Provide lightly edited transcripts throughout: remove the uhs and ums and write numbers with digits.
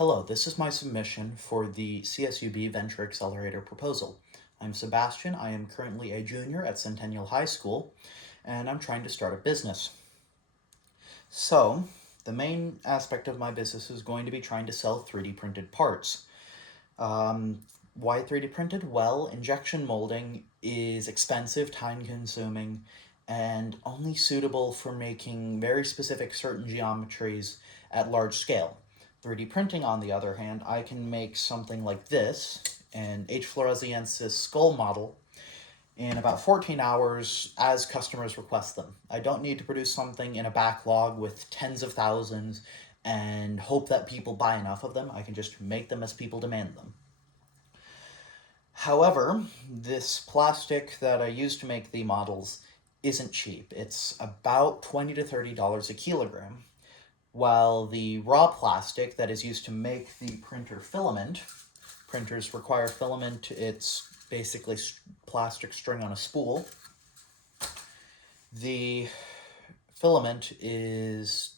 Hello, this is my submission for the CSUB Venture Accelerator proposal. I'm Sebastian. I am currently a junior at Centennial High School, and I'm trying to start a business. So, the main aspect of my business is going to be trying to sell 3D printed parts. Why 3D printed? Well, injection molding is expensive, time consuming, and only suitable for making very specific certain geometries at large scale. 3D printing, on the other hand, I can make something like this, an H. floresiensis skull model, in about 14 hours as customers request them. I don't need to produce something in a backlog with tens of thousands and hope that people buy enough of them. I can just make them as people demand them. However, this plastic that I use to make the models isn't cheap. It's about $20 to $30 a kilogram, while the raw plastic that is used to make the printer filament, printers require filament, it's basically plastic string on a spool. The filament is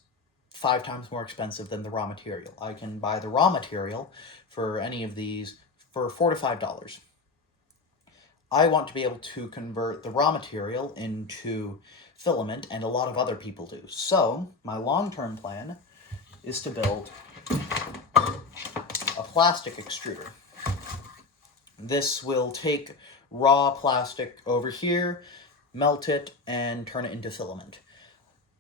5 times more expensive than the raw material. I can buy the raw material for any of these for $4 to $5. I want to be able to convert the raw material into filament, and a lot of other people do. So, my long-term plan is to build a plastic extruder. This will take raw plastic over here, melt it, and turn it into filament.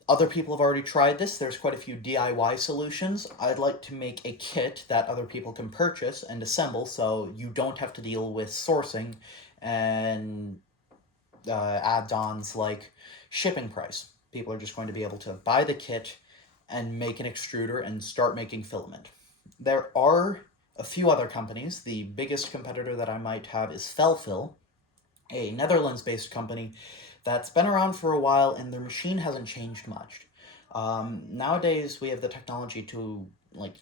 Other people have already tried this. There's quite a few DIY solutions. I'd like to make a kit that other people can purchase and assemble so you don't have to deal with sourcing and add-ons like shipping price. People are just going to be able to buy the kit and make an extruder and start making filament. There are a few other companies. The biggest competitor that I might have is Felfil, a Netherlands-based company that's been around for a while, and their machine hasn't changed much. Nowadays, we have the technology to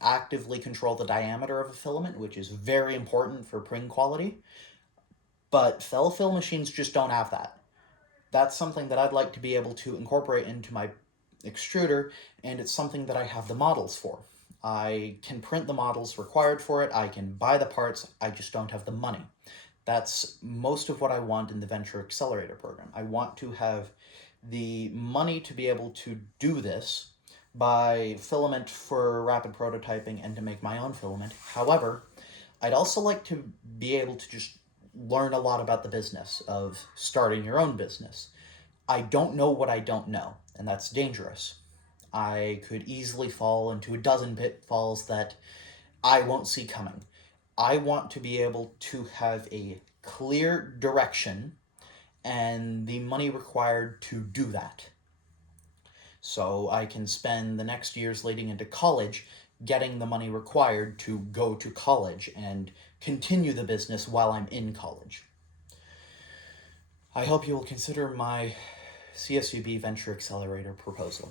actively control the diameter of a filament, which is very important for print quality. But Felfil machines just don't have that. That's something that I'd like to be able to incorporate into my extruder, and it's something that I have the models for. I can print the models required for it, I can buy the parts, I just don't have the money. That's most of what I want in the Venture Accelerator program. I want to have the money to be able to do this, buy filament for rapid prototyping and to make my own filament. However, I'd also like to be able to just learn a lot about the business of starting your own business. I don't know what I don't know, and that's dangerous. I could easily fall into a dozen pitfalls that I won't see coming. I want to be able to have a clear direction and the money required to do that. So I can spend the next years leading into college getting the money required to go to college and continue the business while I'm in college. I hope you will consider my CSUB Venture Accelerator proposal.